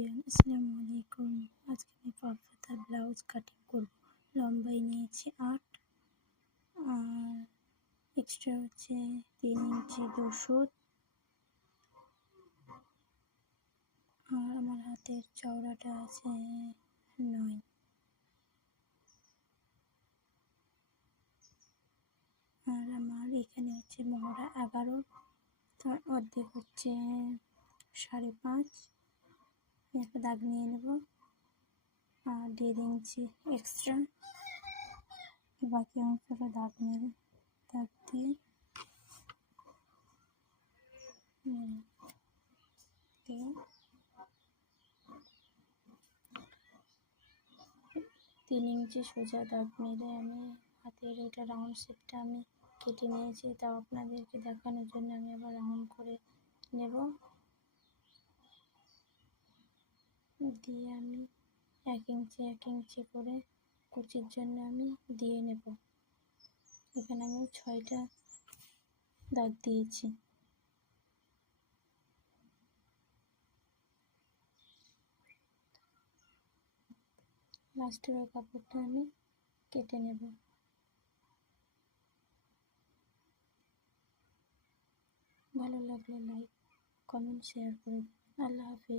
Everyone, আসসালামু আলাইকুম। আজকে আমি পাড় ব্লাউজ কাটিং করব। লম্বাই নিয়েছি 8 আর এক্সট্রা হচ্ছে 3 ইঞ্চি 200 আর আমার হাতের চওড়াটা আছে 9 আর আমার এখানে হচ্ছে মহড়া 11, তার অর্ধেক হচ্ছে 5.5। একটা দাগ নিয়ে নেব আর 1.5 ইঞ্চি এক্সট্রা, বাকি অংশটা দাগ দিয়ে 3 ইঞ্চি সোজা দাগ মেরে আমি হাতের এটা রাউন্ড শেপটা আমি কেটে নিয়েছি। তাও আপনাদেরকে দেখানোর জন্য আমি আবার রাউন্ড করে নেব, দিয়ে আমি 1 ইঞ্চি করে কুচির জন্য আমি দিয়ে নেব। এখানে আমি 6টা দাগ দিয়েছি। লাস্টের ওই কাপড়টা আমি কেটে নেব। ভালো লাগলে লাইক, কমেন্ট, শেয়ার করে দেবেন। আল্লাহ হাফেজ।